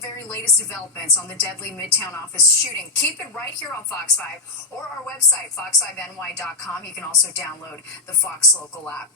very latest developments on the deadly Midtown office shooting. Keep it right here on Fox 5 or our website, fox5ny.com. You can also download the Fox Local app.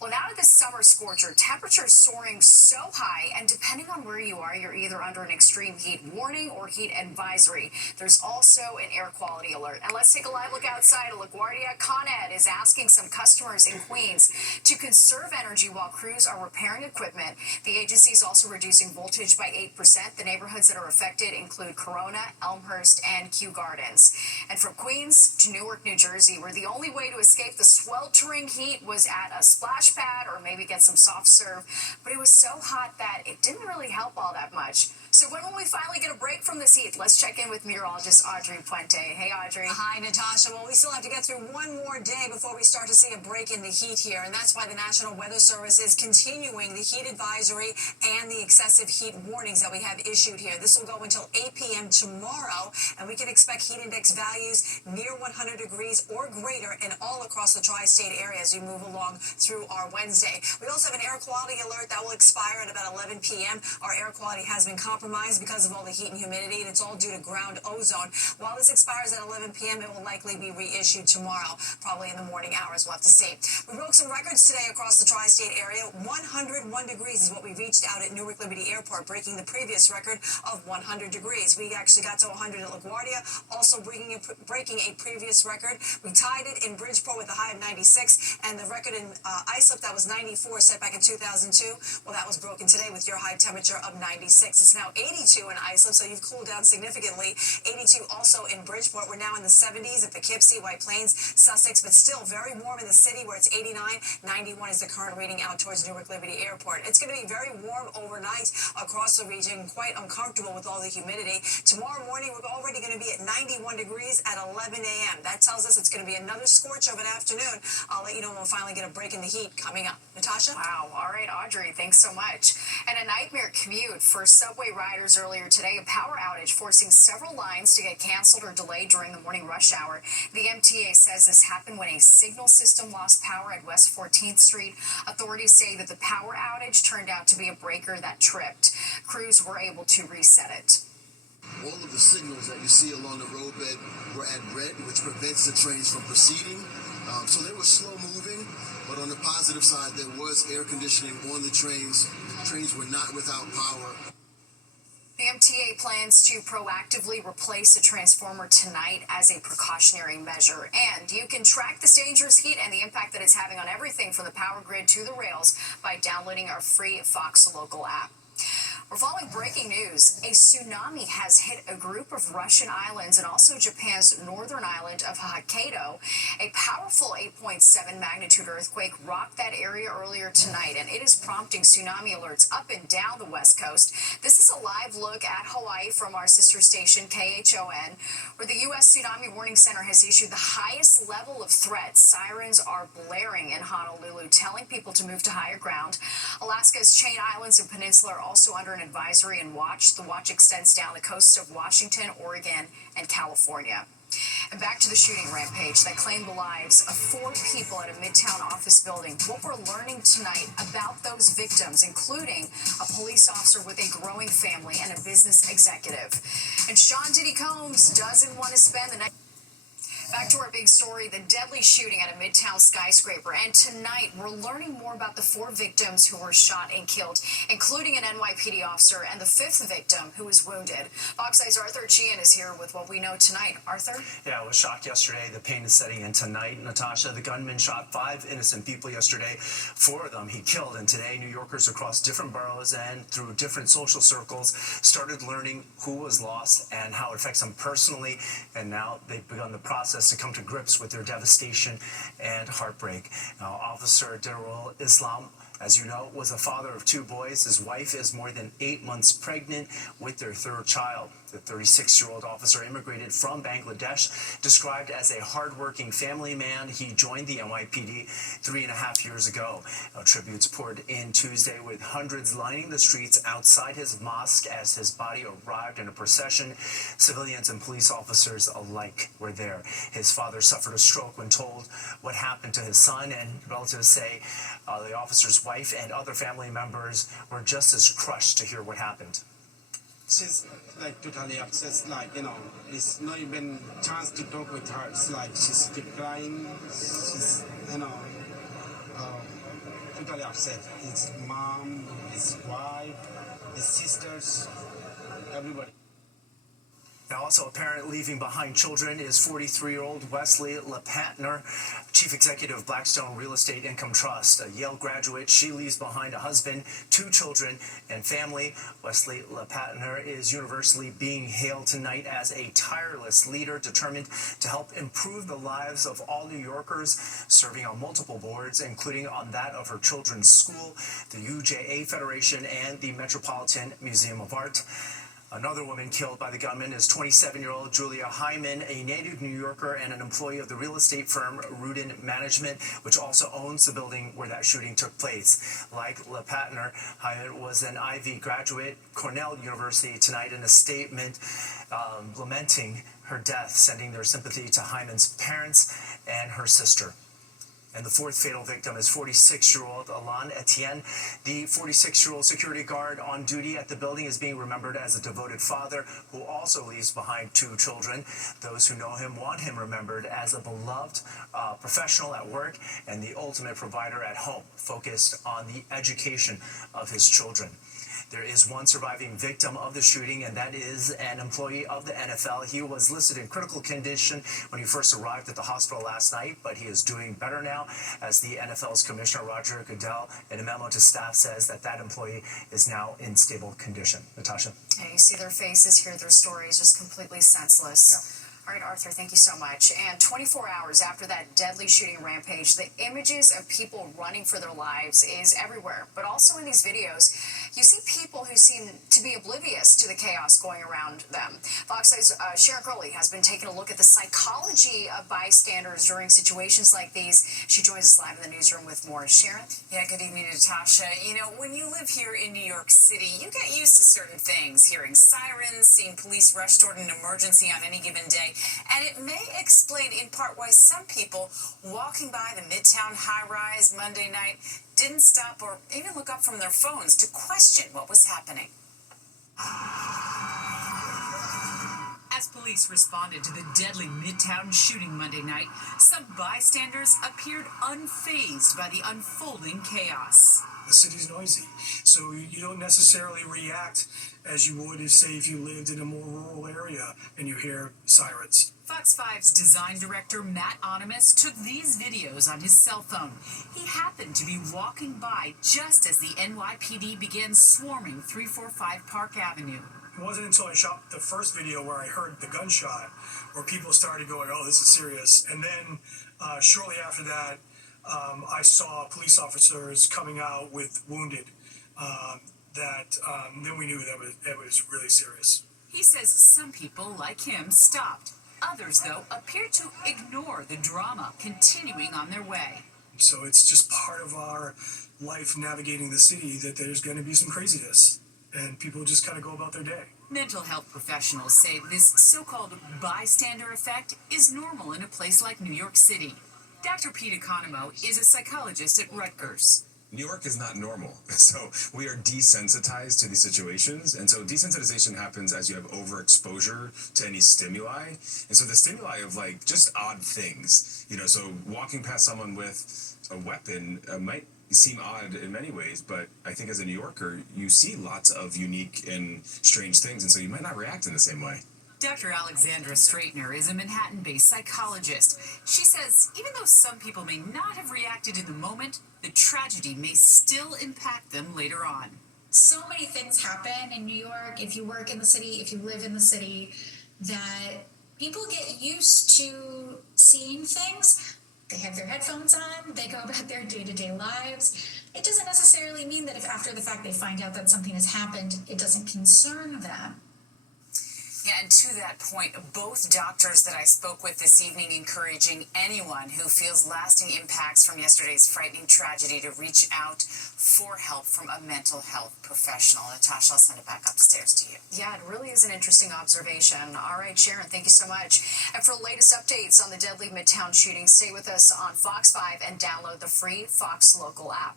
Well, now to this summer scorcher, temperatures soaring so high, and depending on where you are, you're either under an extreme heat warning or heat advisory. There's also an air quality alert. And let's take a live look outside. LaGuardia Con Ed is asking some customers in Queens to conserve energy while crews are repairing equipment. The agency is also reducing voltage by 8%. The neighborhoods that are affected include Corona, Elmhurst, and Kew Gardens. And from Queens to Newark, New Jersey, where the only way to escape the sweltering heat was at a splash pad or maybe get some soft serve, but it was so hot that it didn't really help all that much. So when will we finally get a break from this heat? Let's check in with meteorologist Audrey Puente. Hey, Audrey. Hi, Natasha. Well, we still have to get through one more day before we start to see a break in the heat here, and that's why the National Weather Service is continuing the heat advisory and the excessive heat warnings that we have issued here. This will go until 8 p.m. tomorrow, and we can expect heat index values near 100 degrees or greater and all across the tri-state area as we move along through our Wednesday. We also have an air quality alert that will expire at about 11 p.m. Our air quality has been compromised because of all the heat and humidity, and it's all due to ground ozone. While this expires at 11 p.m., it will likely be reissued tomorrow, probably in the morning hours. We'll have to see. We broke some records today across the tri-state area. 101 degrees is what we reached out at Newark Liberty Airport, breaking the previous record of 100 degrees. We actually got to 100 at LaGuardia, also breaking a previous record. We tied it in Bridgeport with a high of 96, and the record in Islip that was 94 set back in 2002. Well, that was broken today with your high temperature of 96. It's now 82 in Islip, so you've cooled down significantly. 82 also in Bridgeport. We're now in the 70s at Poughkeepsie, White Plains, Sussex, but still very warm in the city where it's 89. 91 is the current reading out towards Newark Liberty Airport. It's going to be very warm overnight across the region, quite uncomfortable with all the humidity. Tomorrow morning, we're already going to be at 91 degrees at 11 a.m. That tells us it's going to be another scorch of an afternoon. I'll let you know when we'll finally get a break in the heat coming up. Natasha? Wow. All right, Audrey, thanks so much. And a nightmare commute for subway riders earlier today. A power outage forcing several lines to get canceled or delayed during the morning rush hour. The MTA says this happened when a signal system lost power at West 14th Street. Authorities say that the power outage turned out to be a breaker that tripped. Crews were able to reset it. All of the signals that you see along the roadbed were at red, which prevents the trains from proceeding. So they were slow moving, but on the positive side, there was air conditioning on the trains. Trains were not without power. The MTA plans to proactively replace a transformer tonight as a precautionary measure. And you can track this dangerous heat and the impact that it's having on everything from the power grid to the rails by downloading our free Fox Local app. We're following breaking news. A tsunami has hit a group of Russian islands and also Japan's northern island of Hokkaido. A powerful 8.7 magnitude earthquake rocked that area earlier tonight, and it is prompting tsunami alerts up and down the west coast. This is a live look at Hawaii from our sister station, KHON, where the U.S. Tsunami Warning Center has issued the highest level of threat. Sirens are blaring in Honolulu, telling people to move to higher ground. Alaska's Chain Islands and Peninsula are also under an advisory and watch. The watch extends down the coasts of Washington, Oregon, and California. And back to the shooting rampage that claimed the lives of 4 people at a Midtown office building. What we're learning tonight about those victims, including a police officer with a growing family and a business executive. And Sean Diddy Combs doesn't want to spend the night. Back to our big story, the deadly shooting at a Midtown skyscraper. And tonight, we're learning more about the 4 victims who were shot and killed, including an NYPD officer and the 5th victim who was wounded. Fox Eye's Arthur Sheehan is here with what we know tonight. Arthur? Yeah, I was shocked yesterday. The pain is setting in tonight. Natasha, the gunman shot 5 innocent people yesterday. 4 of them he killed. And today, New Yorkers across different boroughs and through different social circles started learning who was lost and how it affects them personally. And now they've begun the process to come to grips with their devastation and heartbreak. Now, Officer Darul Islam, as you know, was a father of 2 boys. His wife is more than 8 months pregnant with their 3rd child. The 36-year-old officer immigrated from Bangladesh, described as a hardworking family man. He joined the NYPD 3.5 years ago. Tributes poured in Tuesday with hundreds lining the streets outside his mosque as his body arrived in a procession. Civilians and police officers alike were there. His father suffered a stroke when told what happened to his son, and relatives say the officer's wife and other family members were just as crushed to hear what happened. she's like totally upset, like, it's not even chance to talk with her. It's like she's keep crying, she's, totally upset. His mom, his wife, his sisters, everybody. Now, also apparent leaving behind children is 43-year-old Wesley LePatner, Chief Executive of Blackstone Real Estate Income Trust. A Yale graduate, she leaves behind a husband, 2 children, and family. Wesley LePatner is universally being hailed tonight as a tireless leader determined to help improve the lives of all New Yorkers, serving on multiple boards, including on that of her children's school, the UJA Federation, and the Metropolitan Museum of Art. Another woman killed by the gunman is 27-year-old Julia Hyman, a native New Yorker and an employee of the real estate firm Rudin Management, which also owns the building where that shooting took place. Like LePatner, Hyman was an Ivy graduate, Cornell University, tonight in a statement lamenting her death, sending their sympathy to Hyman's parents and her sister. And the 4th fatal victim is 46-year-old Alain Etienne. The 46-year-old security guard on duty at the building is being remembered as a devoted father who also leaves behind 2 children. Those who know him want him remembered as a beloved professional at work and the ultimate provider at home, focused on the education of his children. There is one surviving victim of the shooting, and that is an employee of the NFL. He was listed in critical condition when he first arrived at the hospital last night, but he is doing better now, as the NFL's Commissioner Roger Goodell, in a memo to staff, says that employee is now in stable condition. Natasha? Yeah, you see their faces, hear their stories, just completely senseless. Yeah. All right, Arthur, thank you so much. And 24 hours after that deadly shooting rampage, the images of people running for their lives is everywhere. But also in these videos, you see people who seem to be oblivious to the chaos going around them. Fox 5's Sharon Crowley has been taking a look at the psychology of bystanders during situations like these. She joins us live in the newsroom with more. Sharon? Yeah, good evening, Natasha. When you live here in New York City, you get used to certain things, hearing sirens, seeing police rush toward an emergency on any given day. And it may explain in part why some people walking by the Midtown high-rise Monday night didn't stop or even look up from their phones to question what was happening. As police responded to the deadly Midtown shooting Monday night, some bystanders appeared unfazed by the unfolding chaos. The city's noisy, so you don't necessarily react as you would if you lived in a more rural area and you hear sirens. Fox 5's design director, Matt Onimus, took these videos on his cell phone. He happened to be walking by just as the NYPD began swarming 345 Park Avenue. It wasn't until I shot the first video where I heard the gunshot where people started going, oh, this is serious. And then shortly after that, I saw police officers coming out with wounded. Then we knew that it was really serious. He says some people, like him, stopped. Others, though, appeared to ignore the drama continuing on their way. So it's just part of our life navigating the city that there's going to be some craziness, and people just kind of go about their day. Mental health professionals say this so-called bystander effect is normal in a place like New York City. Dr. Pete Economo is a psychologist at Rutgers. New York is not normal, so we are desensitized to these situations, and so desensitization happens as you have overexposure to any stimuli, and so the stimuli of just odd things, so walking past someone with a weapon might seem odd in many ways, but I think as a New Yorker, you see lots of unique and strange things, and so you might not react in the same way. Dr. Alexandra Straightner is a Manhattan-based psychologist. She says even though some people may not have reacted in the moment, the tragedy may still impact them later on. So many things happen in New York, if you work in the city, if you live in the city, that people get used to seeing things. They have their headphones on, they go about their day-to-day lives. It doesn't necessarily mean that if after the fact they find out that something has happened, it doesn't concern them. Yeah, and to that point, both doctors that I spoke with this evening encouraging anyone who feels lasting impacts from yesterday's frightening tragedy to reach out for help from a mental health professional. Natasha, I'll send it back upstairs to you. Yeah, it really is an interesting observation. All right, Sharon, thank you so much. And for the latest updates on the deadly Midtown shooting, stay with us on Fox 5 and download the free Fox Local app.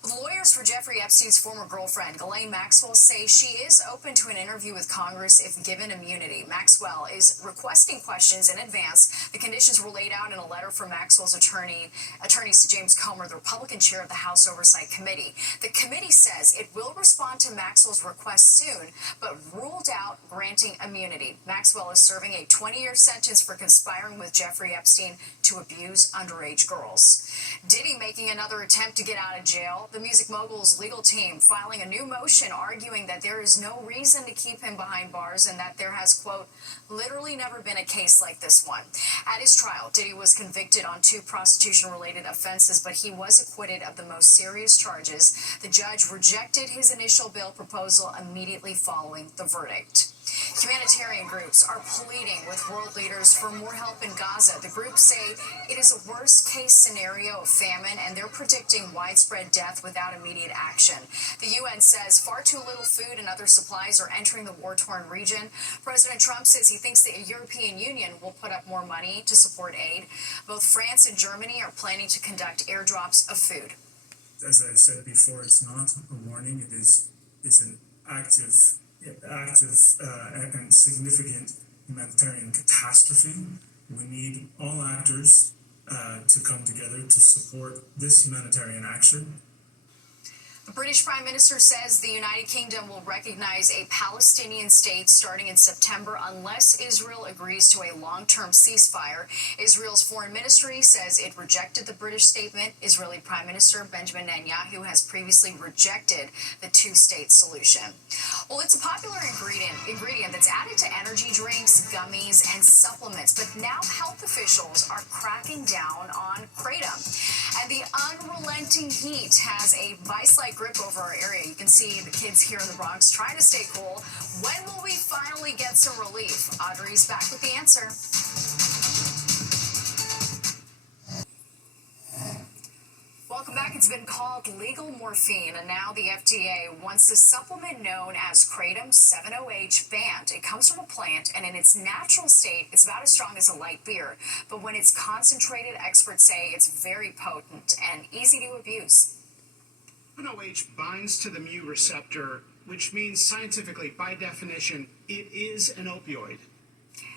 The lawyers for Jeffrey Epstein's former girlfriend, Ghislaine Maxwell, say she is open to an interview with Congress if given immunity. Maxwell is requesting questions in advance. The conditions were laid out in a letter from Maxwell's attorneys to James Comer, the Republican chair of the House Oversight Committee. The committee says it will respond to Maxwell's request soon, but ruled out granting immunity. Maxwell is serving a 20-year sentence for conspiring with Jeffrey Epstein to abuse underage girls. Diddy making another attempt to get out of jail. The music mogul's legal team filing a new motion arguing that there is no reason to keep him behind bars and that there has, quote, literally never been a case like this one. At his trial, Diddy was convicted on 2 prostitution-related offenses, but he was acquitted of the most serious charges. The judge rejected his initial bail proposal immediately following the verdict. Humanitarian groups are pleading with world leaders for more help in Gaza. The groups say it is a worst-case scenario of famine, and they're predicting widespread death without immediate action. The UN says far too little food and other supplies are entering the war-torn region. President Trump says he thinks the European Union will put up more money to support aid. Both France and Germany are planning to conduct airdrops of food. As I've said before, it's not a warning. It's an active and significant humanitarian catastrophe. We need all actors to come together to support this humanitarian action. The British Prime Minister says the United Kingdom will recognize a Palestinian state starting in September unless Israel agrees to a long-term ceasefire. Israel's foreign ministry says it rejected the British statement. Israeli Prime Minister Benjamin Netanyahu has previously rejected the two-state solution. Well, it's a popular ingredient that's added to energy drinks, gummies, and supplements, but now health officials are cracking down on kratom. And the unrelenting heat has a vice-like grip over our area. You can see the kids here in the Bronx trying to stay cool. When will we finally get some relief? Audrey's back with the answer. Welcome back. It's been called legal morphine, and now the FDA wants the supplement known as Kratom 7-OH banned. It comes from a plant, and in its natural state, it's about as strong as a light beer. But when it's concentrated, experts say it's very potent and easy to abuse. 7-OH binds to the mu receptor, which means scientifically, by definition, it is an opioid.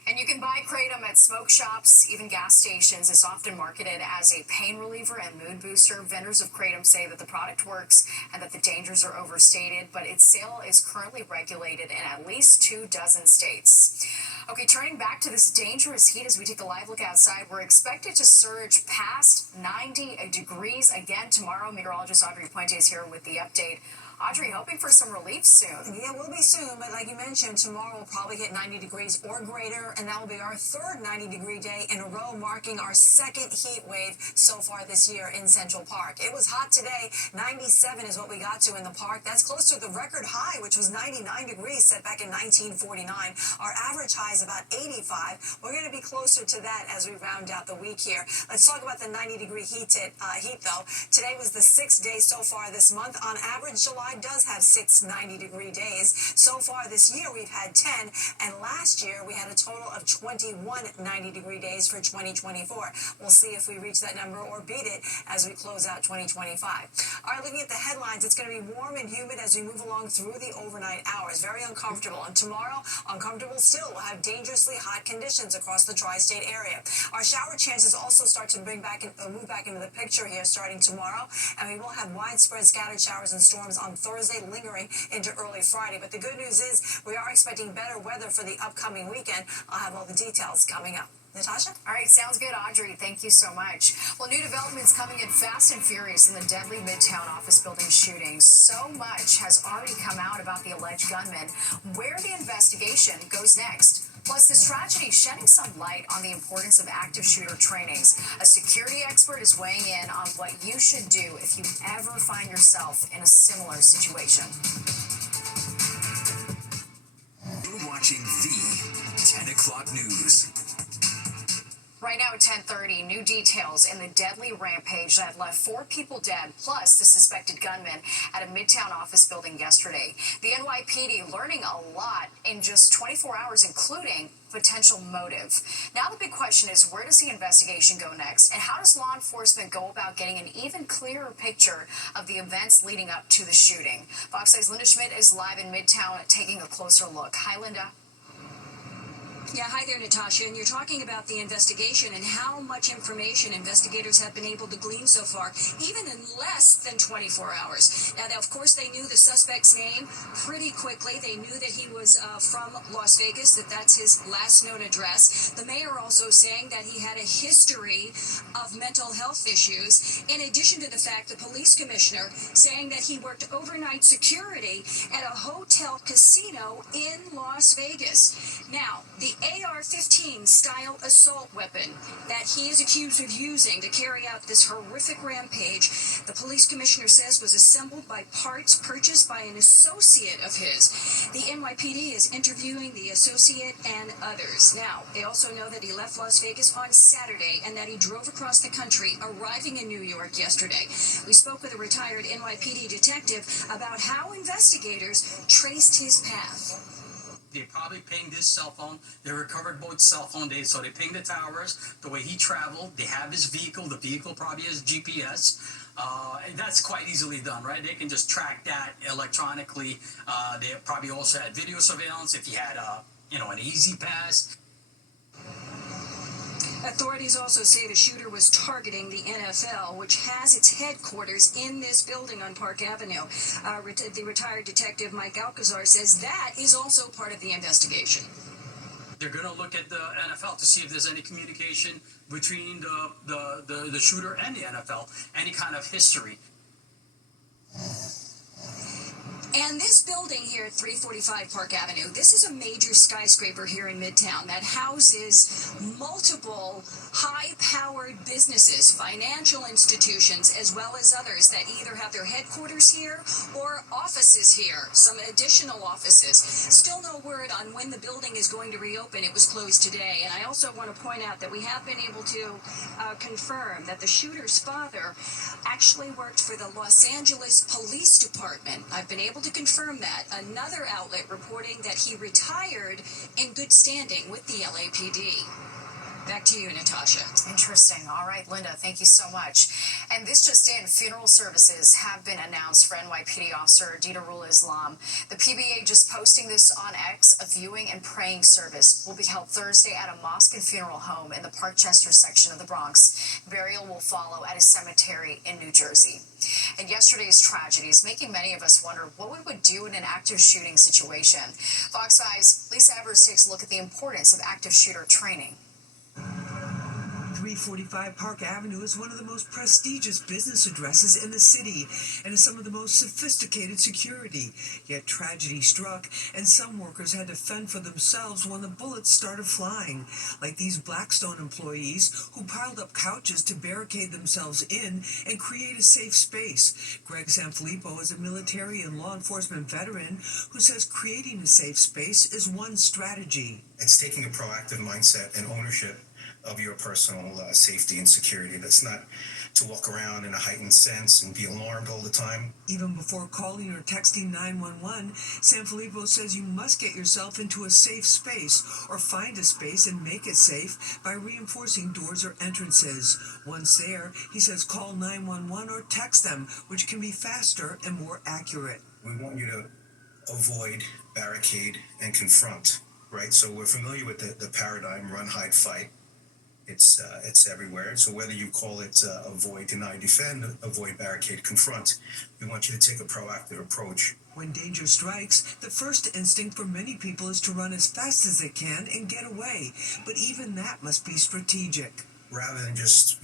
And you can buy Kratom at smoke shops, even gas stations. It's often marketed as a pain reliever and mood booster. Vendors of Kratom say that the product works and that the dangers are overstated, but its sale is currently regulated in at least 24 states. Okay, turning back to this dangerous heat as we take a live look outside, we're expected to surge past 90 degrees again tomorrow. Meteorologist Audrey Puente is here with the update. Audrey, hoping for some relief soon. Yeah, we'll be soon, but like you mentioned, tomorrow we'll probably hit 90 degrees or greater, and that will be our third 90-degree day in a row, marking our second heat wave so far this year in Central Park. It was hot today. 97 is what we got to in the park. That's close to the record high, which was 99 degrees set back in 1949. Our average high is about 85. We're going to be closer to that as we round out the week here. Let's talk about the 90-degree heat, though. Today was the 6th day so far this month. On average, July does have 6 90-degree days. So far this year, we've had 10, and last year we had a total of 21 90-degree days for 2024. We'll see if we reach that number or beat it as we close out 2025. All right, looking at the headlines, it's going to be warm and humid as we move along through the overnight hours. Very uncomfortable. And tomorrow, uncomfortable still. We'll have dangerously hot conditions across the tri-state area. Our shower chances also start to move back into the picture here starting tomorrow, and we will have widespread scattered showers and storms on Thursday, lingering into early Friday. But the good news is we are expecting better weather for the upcoming weekend. I'll have all the details coming up. Natasha? All right, sounds good, Audrey. Thank you so much. Well, new developments coming in fast and furious in the deadly Midtown office building shooting. So much has already come out about the alleged gunman. Where the investigation goes next. Plus, this tragedy shedding some light on the importance of active shooter trainings. A security expert is weighing in on what you should do if you ever find yourself in a similar situation. You're watching the 10 o'clock news. Right now at 10:30, new details in the deadly rampage that left 4 people dead, plus the suspected gunman at a Midtown office building yesterday. The NYPD learning a lot in just 24 hours, including potential motive. Now the big question is, where does the investigation go next? And how does law enforcement go about getting an even clearer picture of the events leading up to the shooting? Fox 5's Linda Schmidt is live in Midtown taking a closer look. Hi, Linda. Yeah, hi there, Natasha. And you're talking about the investigation and how much information investigators have been able to glean so far, even in less than 24 hours. Now, of course, they knew the suspect's name pretty quickly. They knew that he was from Las Vegas, that's his last known address. The mayor also saying that he had a history of mental health issues, in addition to the fact the police commissioner saying that he worked overnight security at a hotel casino in Las Vegas. Now, the AR-15 style assault weapon that he is accused of using to carry out this horrific rampage, the police commissioner says was assembled by parts purchased by an associate of his. The NYPD is interviewing the associate and others. Now, they also know that he left Las Vegas on Saturday and that he drove across the country, arriving in New York yesterday. We spoke with a retired NYPD detective about how investigators traced his path. They probably pinged his cell phone. They recovered both cell phone data, so they pinged the towers, the way he traveled. They have his vehicle. The vehicle probably has GPS. And that's quite easily done, right? They can just track that electronically. They probably also had video surveillance if he had an easy pass. Authorities also say the shooter was targeting the NFL, which has its headquarters in this building on Park Avenue. The retired detective Mike Alcazar says that is also part of the investigation. They're going to look at the NFL to see if there's any communication between the shooter and the NFL, any kind of history. And this building here at 345 Park Avenue, this is a major skyscraper here in Midtown that houses multiple high-powered businesses, financial institutions, as well as others that either have their headquarters here or offices here, some additional offices. Still no word on when the building is going to reopen. It was closed today. And I also want to point out that we have been able to confirm that the shooter's father actually worked for the Los Angeles Police Department. I've been able to confirm that. Another outlet reporting that he retired in good standing with the LAPD. Back to you, Natasha. Interesting. All right, Linda, thank you so much. And this just in, funeral services have been announced for NYPD officer Didarul Islam. The PBA just posting this on X. A viewing and praying service will be held Thursday at a mosque and funeral home in the Parkchester section of the Bronx. Burial will follow at a cemetery in New Jersey. And yesterday's tragedy is making many of us wonder what we would do in an active shooting situation. Fox 5's Lisa Evers takes a look at the importance of active shooter training. 345 Park Avenue is one of the most prestigious business addresses in the city and is some of the most sophisticated security. Yet tragedy struck and some workers had to fend for themselves when the bullets started flying, like these Blackstone employees who piled up couches to barricade themselves in and create a safe space. Greg Sanfilippo is a military and law enforcement veteran who says creating a safe space is one strategy. It's taking a proactive mindset and ownership of your personal safety and security. That's not to walk around in a heightened sense and be alarmed all the time. Even before calling or texting 911, Sanfilippo says you must get yourself into a safe space or find a space and make it safe by reinforcing doors or entrances. Once there, he says call 911 or text them, which can be faster and more accurate. We want you to avoid, barricade, and confront, right? So we're familiar with the paradigm, run, hide, fight. It's everywhere. So whether you call it avoid, deny, defend, avoid, barricade, confront, we want you to take a proactive approach. When danger strikes, the first instinct for many people is to run as fast as they can and get away. But even that must be strategic. Rather than just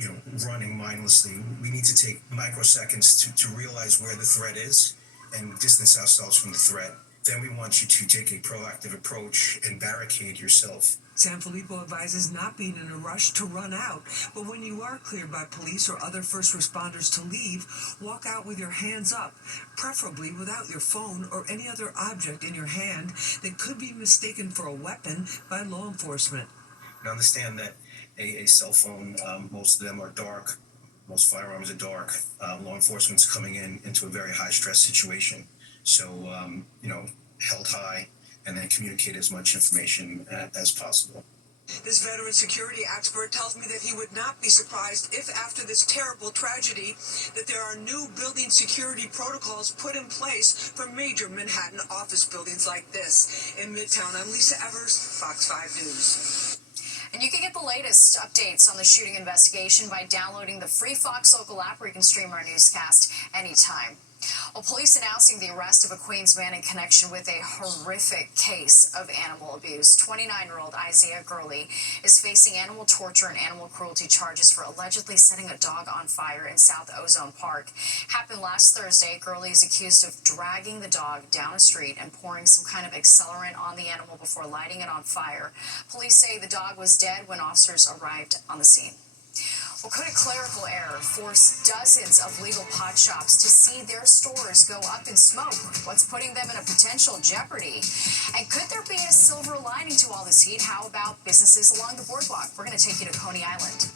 running mindlessly, we need to take microseconds to realize where the threat is and distance ourselves from the threat. Then we want you to take a proactive approach and barricade yourself. Sanfilippo advises not being in a rush to run out, but when you are cleared by police or other first responders to leave, walk out with your hands up, preferably without your phone or any other object in your hand that could be mistaken for a weapon by law enforcement. And understand that a cell phone. Most of them are dark. Most firearms are dark. Law enforcement's coming into a very high stress situation. So, held high and then communicate as much information as possible. This veteran security expert tells me that he would not be surprised if after this terrible tragedy that there are new building security protocols put in place for major Manhattan office buildings like this. In Midtown, I'm Lisa Evers, Fox 5 News. And you can get the latest updates on the shooting investigation by downloading the free Fox Local app where you can stream our newscast anytime. Well, police announcing the arrest of a Queens man in connection with a horrific case of animal abuse. 29-year-old Isaiah Gurley is facing animal torture and animal cruelty charges for allegedly setting a dog on fire in South Ozone Park. Happened last Thursday. Gurley is accused of dragging the dog down a street and pouring some kind of accelerant on the animal before lighting it on fire. Police say the dog was dead when officers arrived on the scene. Well, could a clerical error force dozens of legal pot shops to see their stores go up in smoke? What's putting them in a potential jeopardy? And could there be a silver lining to all this heat? How about businesses along the boardwalk? We're going to take you to Coney Island.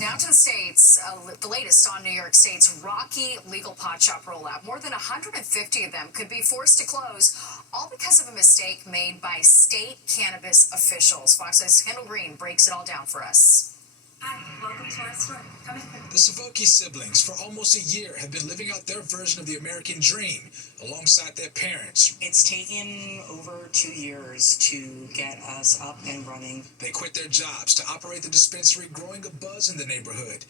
Now to the states, the latest on New York State's rocky legal pot shop rollout. More than 150 of them could be forced to close, all because of a mistake made by state cannabis officials. Fox 5's Kendall Green breaks it all down for us. Hi, welcome to our store. Come in. The Savoki siblings, for almost a year, have been living out their version of the American dream alongside their parents. It's taken over 2 years to get us up and running. They quit their jobs to operate the dispensary, growing a buzz in the neighborhood.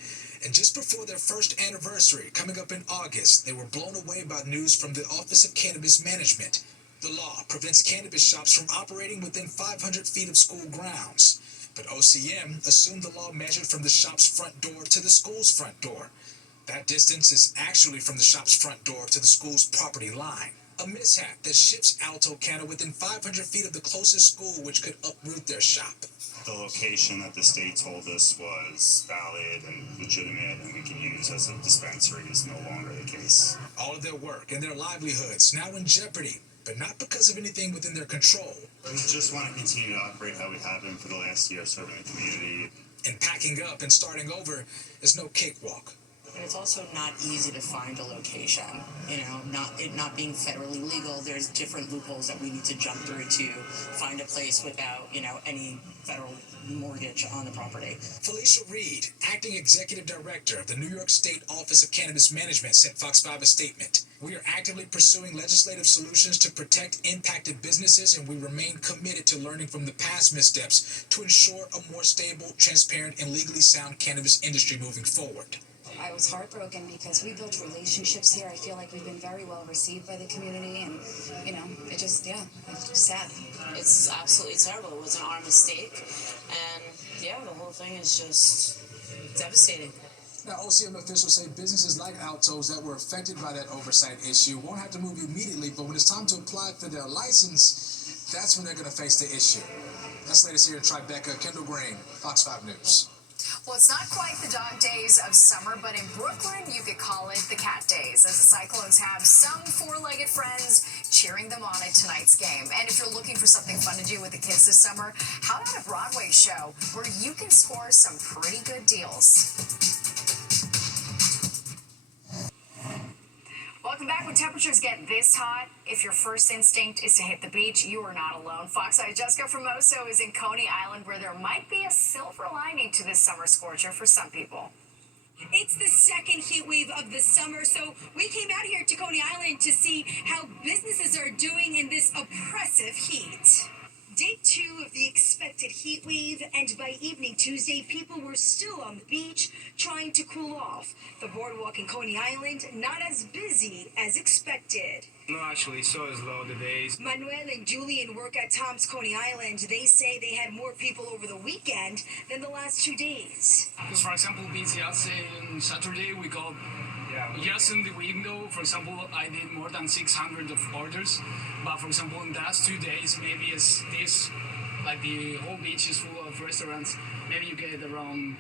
And just before their first anniversary, coming up in August, they were blown away by news from the Office of Cannabis Management. The law prevents cannabis shops from operating within 500 feet of school grounds. But OCM assumed the law measured from the shop's front door to the school's front door. That distance is actually from the shop's front door to the school's property line. A mishap that shifts Alto Canna within 500 feet of the closest school, which could uproot their shop. The location that the state told us was valid and legitimate and we can use as a dispensary is no longer the case. All of their work and their livelihoods now in jeopardy, but not because of anything within their control. We just want to continue to operate how we have been for the last year, serving the community. And packing up and starting over is no cakewalk. And it's also not easy to find a location. Not being federally legal, there's different loopholes that we need to jump through to find a place without, any federal mortgage on the property. Felicia Reed, acting executive director of the New York State Office of Cannabis Management, sent Fox 5 a statement. We are actively pursuing legislative solutions to protect impacted businesses, and we remain committed to learning from the past missteps to ensure a more stable, transparent, and legally sound cannabis industry moving forward. I was heartbroken because we built relationships here. I feel like we've been very well received by the community, and it's sad. It's absolutely terrible. It wasn't our mistake, and the whole thing is just devastating. Now, OCM officials say businesses like Alto's that were affected by that oversight issue won't have to move immediately, but when it's time to apply for their license, that's when they're going to face the issue. That's latest here in Tribeca. Kendall Green, Fox 5 News. Well, it's not quite the dog days of summer, but in Brooklyn, you could call it the cat days, as the Cyclones have some four-legged friends cheering them on at tonight's game. And if you're looking for something fun to do with the kids this summer, how about a Broadway show where you can score some pretty good deals? Welcome back. When temperatures get this hot, if your first instinct is to hit the beach, you are not alone. Fox 5's Jessica Formoso is in Coney Island, where there might be a silver lining to this summer scorcher for some people. It's the second heat wave of the summer, so we came out here to Coney Island to see how businesses are doing in this oppressive heat. Day 2 of the expected heat wave, and by evening Tuesday, people were still on the beach trying to cool off. The boardwalk in Coney Island not as busy as expected. No, actually, so is low the days. Manuel and Julian work at Tom's Coney Island. They say they had more people over the weekend than the last 2 days. Because, for example, BTS on Saturday, we got, just in the window, for example, I did more than 600 of orders. But, for example, in the last 2 days, maybe it's this, like the whole beach is full of restaurants, maybe you get around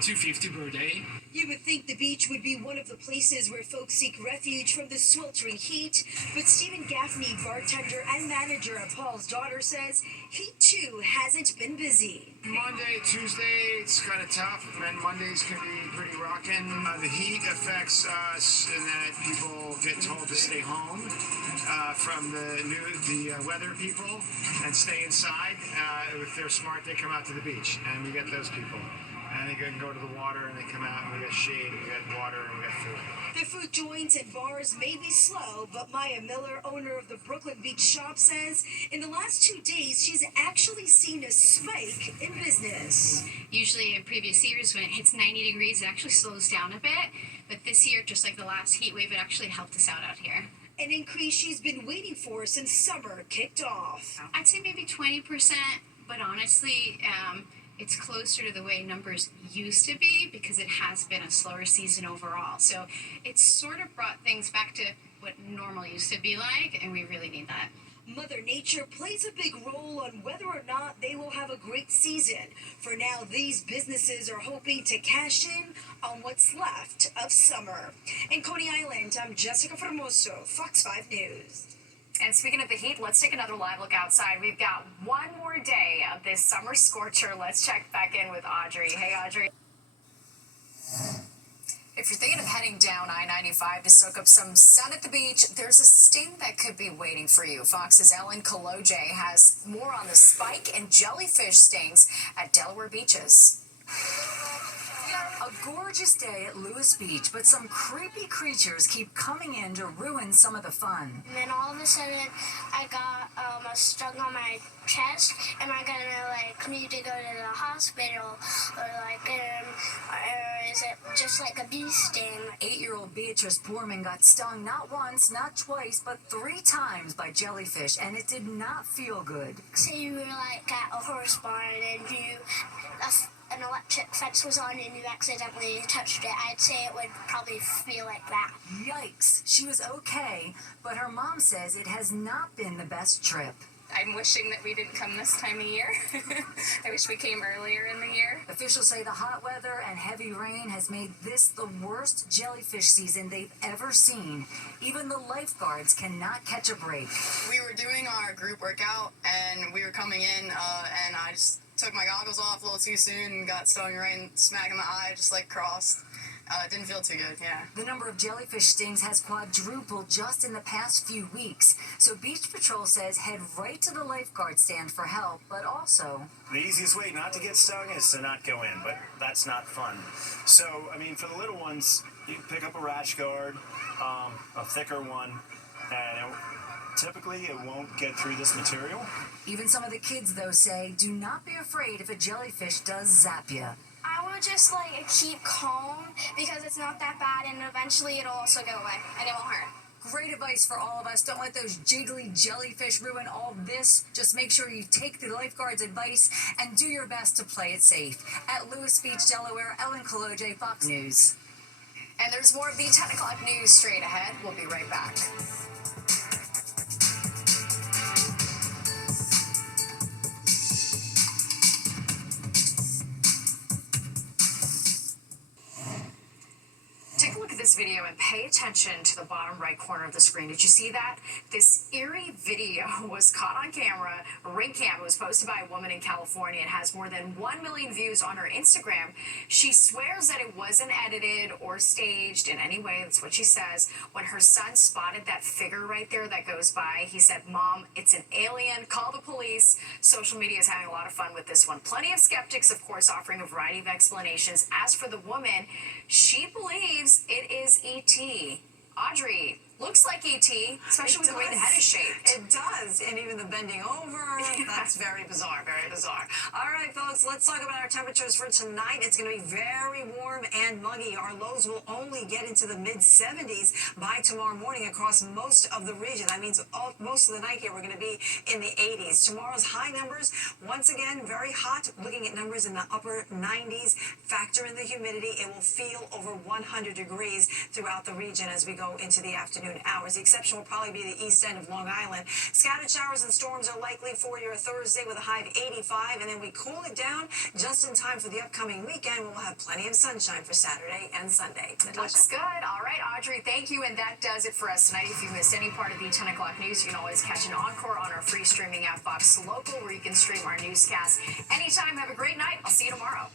$250 per day. You would think the beach would be one of the places where folks seek refuge from the sweltering heat, but Stephen Gaffney, bartender and manager at Paul's Daughter, says he too hasn't been busy. Monday, Tuesday, it's kind of tough, and Mondays can be pretty rocking. The heat affects us in that people get told to stay home from the weather people and stay inside. If they're smart, they come out to the beach, and we get those people. And they can go to the water, and they come out, and we got shade, we got water, and we got food. The food joints and bars may be slow, but Maya Miller, owner of the Brooklyn Beach shop, says in the last 2 days she's actually seen a spike in business. Usually in previous years when it hits 90 degrees, it actually slows down a bit. But this year, just like the last heat wave, it actually helped us out here. An increase she's been waiting for since summer kicked off. I'd say maybe 20%, but honestly, it's closer to the way numbers used to be because it has been a slower season overall. So it's sort of brought things back to what normal used to be like, and we really need that. Mother Nature plays a big role on whether or not they will have a great season. For now, these businesses are hoping to cash in on what's left of summer. In Coney Island, I'm Jessica Formoso, Fox 5 News. And speaking of the heat, let's take another live look outside. We've got one more day of this summer scorcher. Let's check back in with Audrey. Hey, Audrey. If you're thinking of heading down I-95 to soak up some sun at the beach, there's a sting that could be waiting for you. Fox's Ellen Kaloje has more on the spike and jellyfish stings at Delaware beaches. A gorgeous day at Lewis Beach, but some creepy creatures keep coming in to ruin some of the fun. And then all of a sudden, I got a stung on my chest. Am I gonna need to go to the hospital, or is it just like a bee sting? 8-year-old Beatrice Borman got stung not once, not twice, but 3 times by jellyfish, and it did not feel good. Say you were at a horse barn and an electric fence was on and you accidentally touched it, I'd say it would probably feel like that. Yikes, she was okay, but her mom says it has not been the best trip. I'm wishing that we didn't come this time of year. I wish we came earlier in the year. Officials say the hot weather and heavy rain has made this the worst jellyfish season they've ever seen. Even the lifeguards cannot catch a break. We were doing our group workout and we were coming in and I just took my goggles off a little too soon and got stung right smack in the eye, just crossed. It didn't feel too good, yeah. The number of jellyfish stings has quadrupled just in the past few weeks. So Beach Patrol says head right to the lifeguard stand for help, but also... The easiest way not to get stung is to not go in, but that's not fun. So, for the little ones, you can pick up a rash guard, a thicker one, and typically it won't get through this material. Even some of the kids, though, say do not be afraid if a jellyfish does zap you. I would just keep calm because it's not that bad and eventually it'll also go away and it won't hurt. Great advice for all of us. Don't let those jiggly jellyfish ruin all this. Just make sure you take the lifeguard's advice and do your best to play it safe. At Lewis Beach, Delaware, Ellen Kaloje, Fox News. And there's more of the 10 o'clock news straight ahead. We'll be right back. Take a look at this video and pay attention to the bottom right corner of the screen. Did you see that? This eerie video was caught on camera. Ring cam was posted by a woman in California. It has more than 1 million views on her Instagram. She swears that it wasn't edited or staged in any way. That's what she says. When her son spotted that figure right there that goes by, he said, "Mom, it's an alien. Call the police." Social media is having a lot of fun with this one. Plenty of skeptics, of course, offering a variety of explanations. As for the woman, she believes it is E.T. Audrey, looks like E.T., especially with the way the head is shaped. It does, and even the bending over. That's very bizarre, very bizarre. All right, folks, let's talk about our temperatures for tonight. It's going to be very warm and muggy. Our lows will only get into the mid-70s by tomorrow morning across most of the region. That means most of the night here we're going to be in the 80s. Tomorrow's high numbers, once again, very hot. Looking at numbers in the upper 90s. Factor in the humidity. It will feel over 100 degrees throughout the region as we go into the afternoon. afternoon hours. The exception will probably be the east end of Long Island. Scattered showers and storms are likely for your Thursday with a high of 85, and then we cool it down just in time for the upcoming weekend. We'll have plenty of sunshine for Saturday and Sunday. Natasha? Looks good. All right, Audrey, thank you. And that does it for us tonight. If you missed any part of the 10 o'clock news, you can always catch an encore on our free streaming app, Fox Local, where you can stream our newscast anytime. Have a great night. I'll see you tomorrow.